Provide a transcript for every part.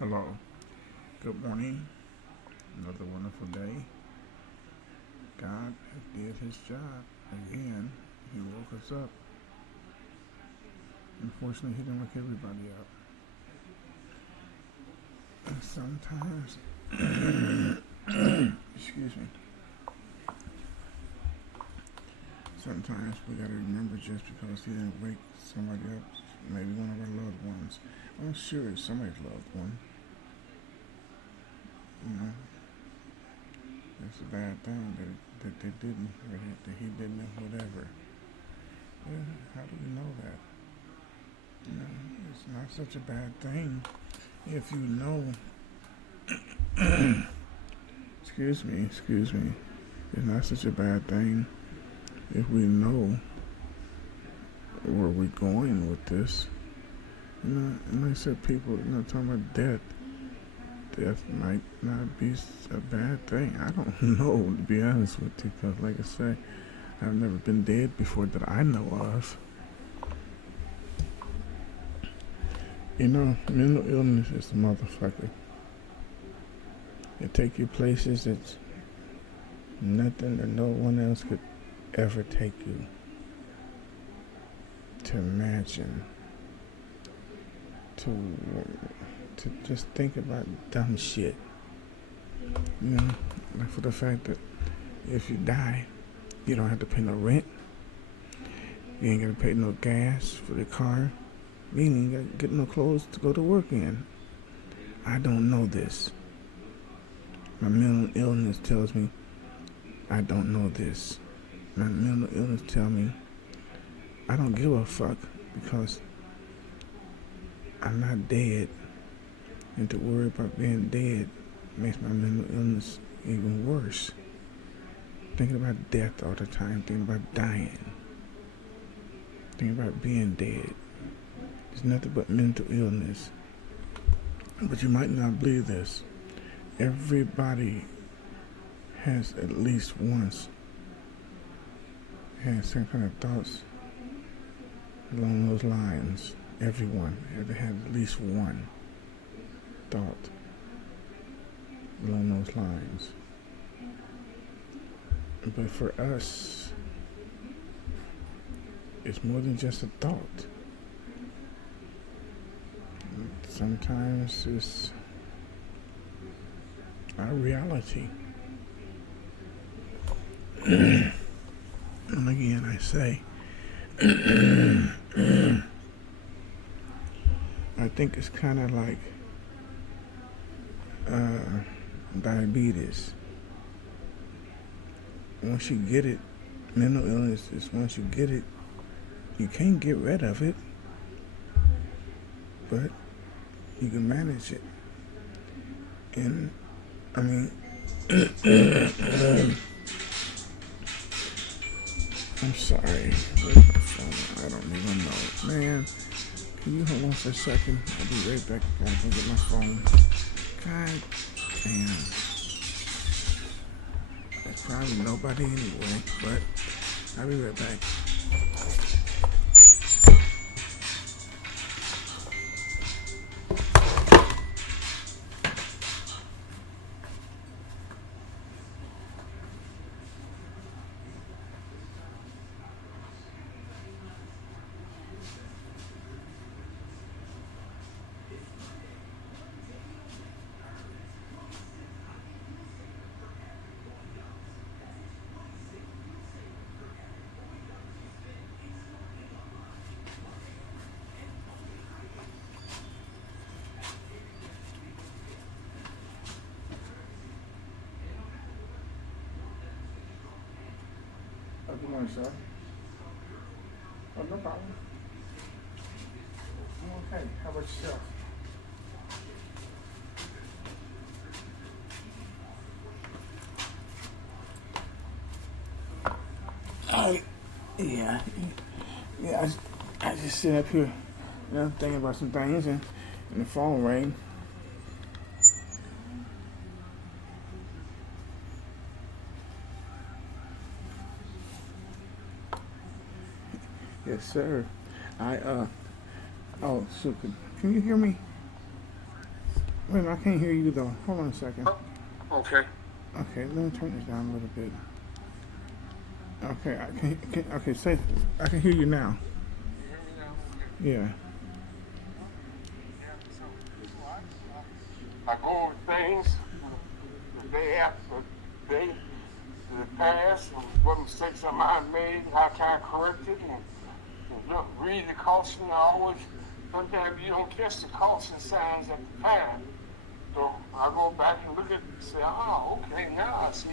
Hello. Good morning. Another wonderful day. God did his job. Again, he woke us up. Unfortunately, he didn't wake everybody up. And sometimes, excuse me, sometimes we gotta remember just because he didn't wake somebody up, maybe one of our loved ones. I'm sure it's somebody's loved one. You know, it's a bad thing that they didn't, or that he didn't, or whatever. Yeah, how do we know that? You know, it's not such a bad thing if you know. Excuse me. It's not such a bad thing if we know where we're going with this. You know, and like I said, people, talking about death. Death might not be a bad thing. I don't know, to be honest with you, because like I say, I've never been dead before that I know of. You know, mental illness is a motherfucker. It take you places that nothing or no one else could ever take you. To imagine, to just think about dumb shit. You know, like for the fact that if you die, you don't have to pay no rent. You ain't gotta pay no gas for the car. You ain't gotta get no clothes to go to work in. I don't know this. My mental illness tells me I don't know this. My mental illness tells me I don't give a fuck because I'm not dead. And to worry about being dead makes my mental illness even worse. Thinking about death all the time, thinking about dying, thinking about being dead. It's nothing but mental illness. But you might not believe this. Everybody has at least once had some kind of thoughts along those lines. Everyone ever had at least one thought along those lines. But for us, it's more than just a thought. Sometimes it's our reality. And again, I say, I think it's kind of like diabetes. Once you get it, mental illness is once you get it, you can't get rid of it, but you can manage it. And I mean, I'm sorry. Where's my phone? I don't even know. Man, can you hold on for a second? I'll be right back. I gotta go get my phone. God damn. There's probably nobody anyway, but I'll be right back. Good morning, sir. Oh, no problem. I'm okay. How about yourself? Oh, yeah. Yeah, I just sit up here, thinking about some things, and the phone rang. Yes, sir. I, oh, shoot, can you hear me? Wait a minute, I can't hear you though. Hold on a second. Oh, okay. Okay, let me turn this down a little bit. Okay, okay, say, I can hear you now. You hear me now? Okay. Yeah. Yeah. I go over things the day after day to the past and what mistakes I might have made, how can I correct it, and look, read the caution. I always, sometimes you don't catch the caution signs at the time. So I go back and look at it and say, oh, okay, now I see.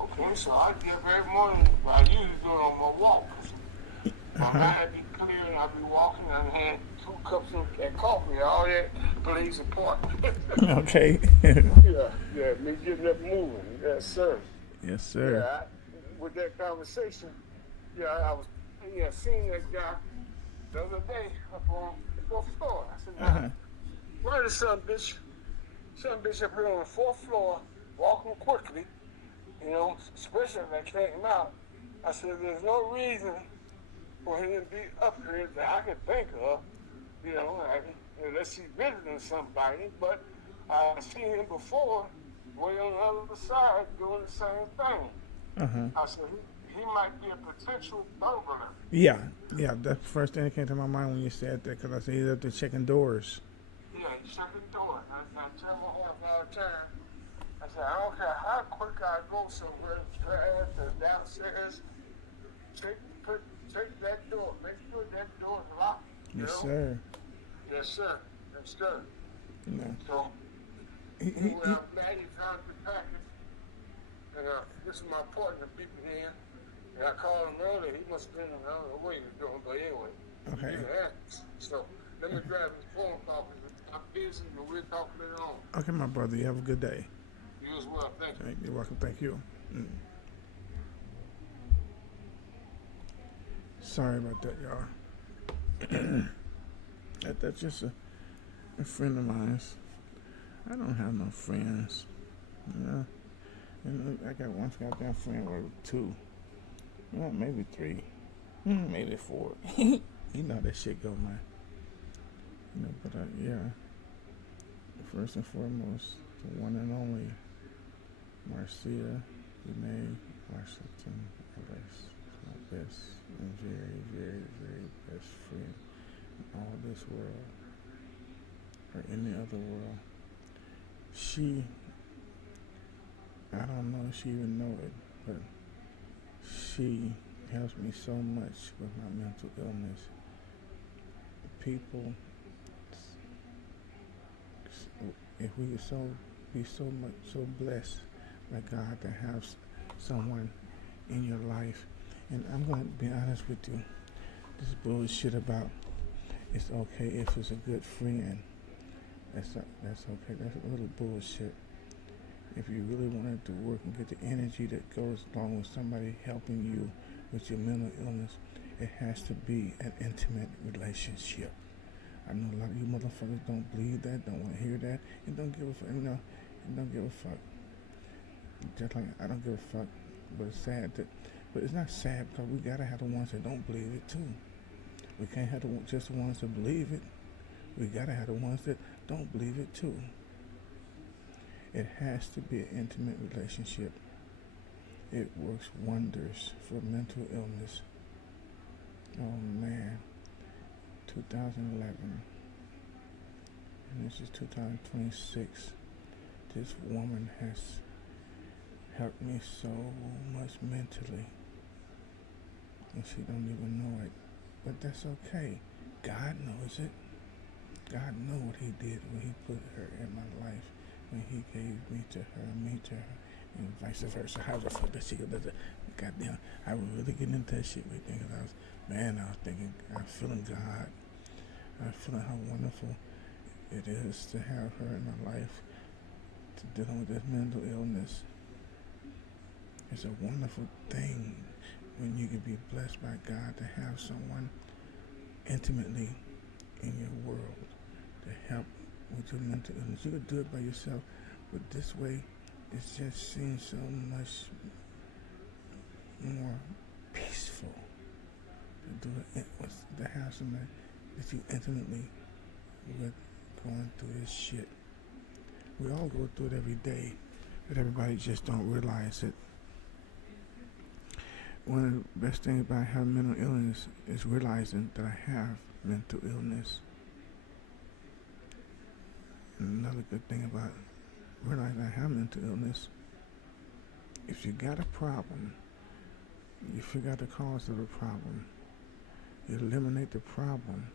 Okay, so I get up every morning, but I usually do it on my walk. Uh My huh. mind be clear and I be walking and I had 2 cups of that coffee. All that plays a part. Okay. Yeah, me getting up moving. Yes, sir. Yes, Yeah, sir. with that conversation, yeah, I was seeing that guy the other day up on the fourth floor. I said, Uh now, huh. where is some bitch up here on the fourth floor, walking quickly, especially if I came out. I said, there's no reason for him to be up here that I can think of, unless he's visiting somebody. But I've seen him before, way on the other side, doing the same thing. Uh huh. I said, he might be a potential burglar. Yeah. Yeah. That's the first thing that came to my mind when you said that, because I said he's up there checking doors. Yeah, he shut the door. I tell my wife all the time, I said, I don't care how quick I go somewhere, upstairs or downstairs, take, take that door. Make sure that door is locked, you Yes, know? sir. Yes, sir. Yes, sir. You know. So, He, he, anyway, he, I'm glad he found the package. And this is my partner beeping in. And I called him earlier. He must have been, I don't know what he was doing, but anyway. okay. Yeah. So, let me grab his phone call. I'm busy, but we'll talk later on. Okay, my brother. You have a good day. You as well. Thank you. Okay, you're welcome. Thank you. Mm. Sorry about that, y'all. That's just a friend of mine's. I don't have no friends. You know? And I got one goddamn friend or two. Well, maybe three. Maybe four. You know how that shit go, man. You know, but yeah. First and foremost, the one and only Marcia Renee Washington Ellis. My best and very, very, very best friend in all this world or any other world. She, I don't know if she even know it, but she helps me so much with my mental illness. People, if we could be so blessed by God to have someone in your life, and I'm gonna be honest with you, this bullshit about it's okay if it's a good friend. That's okay. That's a little bullshit. If you really wanted to work and get the energy that goes along with somebody helping you with your mental illness, it has to be an intimate relationship. I know a lot of you motherfuckers don't believe that, don't want to hear that, and don't give a fuck. And don't give a fuck. Just like I don't give a fuck. But it's sad that, but it's not sad because we gotta have the ones that don't believe it too. We can't have just the ones that believe it. We gotta have the ones that don't believe it too. It has to be an intimate relationship. It works wonders for mental illness. Oh man, 2011, and this is 2026. This woman has helped me so much mentally, and she don't even know it. But that's okay. God knows it. God knows what He did when He put her in my life, when He gave me to her, and vice versa. How the fuck that she does it? Goddamn, I was really getting into that shit with because I was thinking, I'm feeling God. I'm feeling how wonderful it is to have her in my life, to dealing with this mental illness. It's a wonderful thing when you can be blessed by God to have someone intimately in your world to help with your mental illness. You could do it by yourself, but this way it just seems so much more peaceful to do it to have somebody that you intimately with going through this shit. We all go through it every day, but everybody just don't realize it. One of the best things about having mental illness is realizing that I have mental illness. And another good thing about realizing I have mental illness, if you got a problem, you figure out the cause of the problem, you eliminate the problem,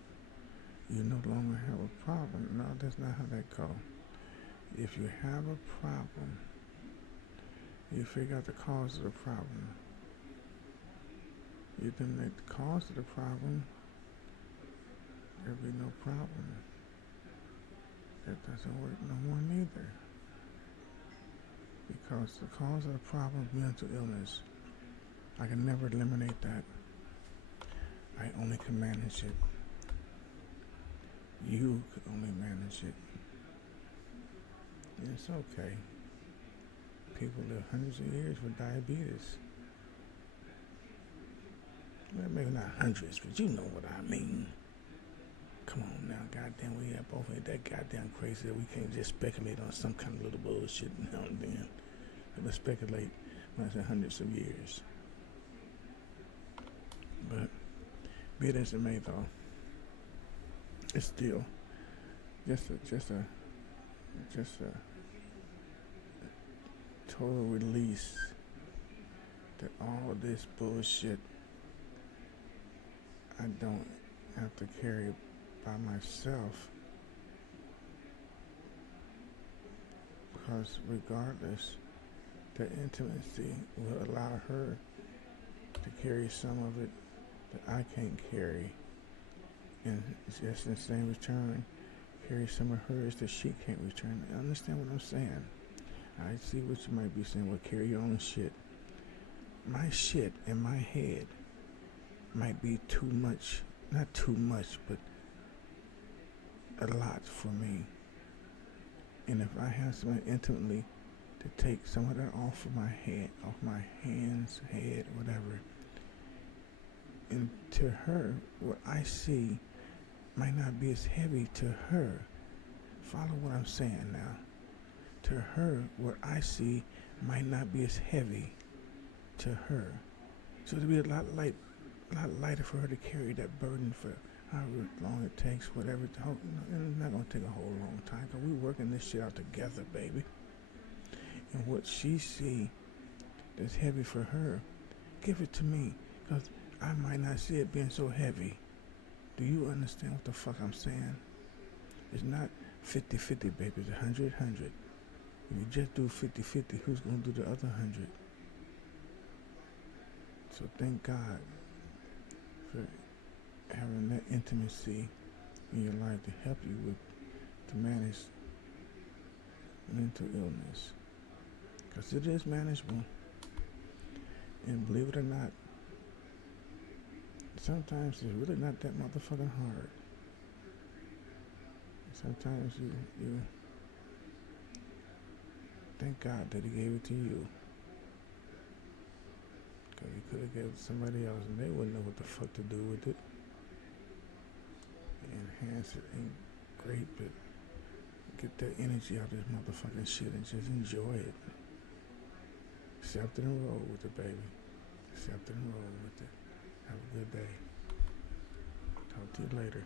you no longer have a problem. No, that's not how that goes. If you have a problem, you figure out the cause of the problem. You eliminate the cause of the problem, there'll be no problem. That doesn't work no more neither. Because the cause of the problem is mental illness. I can never eliminate that. I only can manage it. You could only manage it. And it's okay. People live hundreds of years with diabetes. Well, maybe not hundreds, but you know what I mean. Come on now, goddamn, we have both ain't that goddamn crazy that we can't just speculate on some kind of little bullshit now and then. But speculate when I say hundreds of years. But be it as it may, though, it's still just a total release that all this bullshit I don't have to carry by myself, because regardless, the intimacy will allow her to carry some of it that I can't carry, and it's just in the same return carry some of hers that she can't return. Understand what I'm saying? I see what you might be saying. Well, carry your own shit. My shit in my head might be too much, not too much, but a lot for me. And if I have someone intimately to take some of that off of my head, off my hands, head, whatever, and to her, what I see might not be as heavy to her. Follow what I'm saying now. To her, what I see might not be as heavy to her. So it'll be a lot lighter for her to carry that burden for however long it takes, whatever. It's not going to take a whole long time, because we're working this shit out together, baby. And what she see that's heavy for her, give it to me, because I might not see it being so heavy. Do you understand what the fuck I'm saying? It's not 50-50, baby. It's 100-100. If you just do 50-50, who's going to do the other 100? So thank God for having that intimacy in your life to help you to manage mental illness. Because it is manageable. And believe it or not, sometimes it's really not that motherfucking hard. Sometimes you thank God that he gave it to you. Because he could have given it to somebody else and they wouldn't know what the fuck to do with it. Enhance it ain't great, but get that energy out of this motherfucking shit and just enjoy it. Accept it and roll with it, baby. Accept it and roll with it. Have a good day. Talk to you later.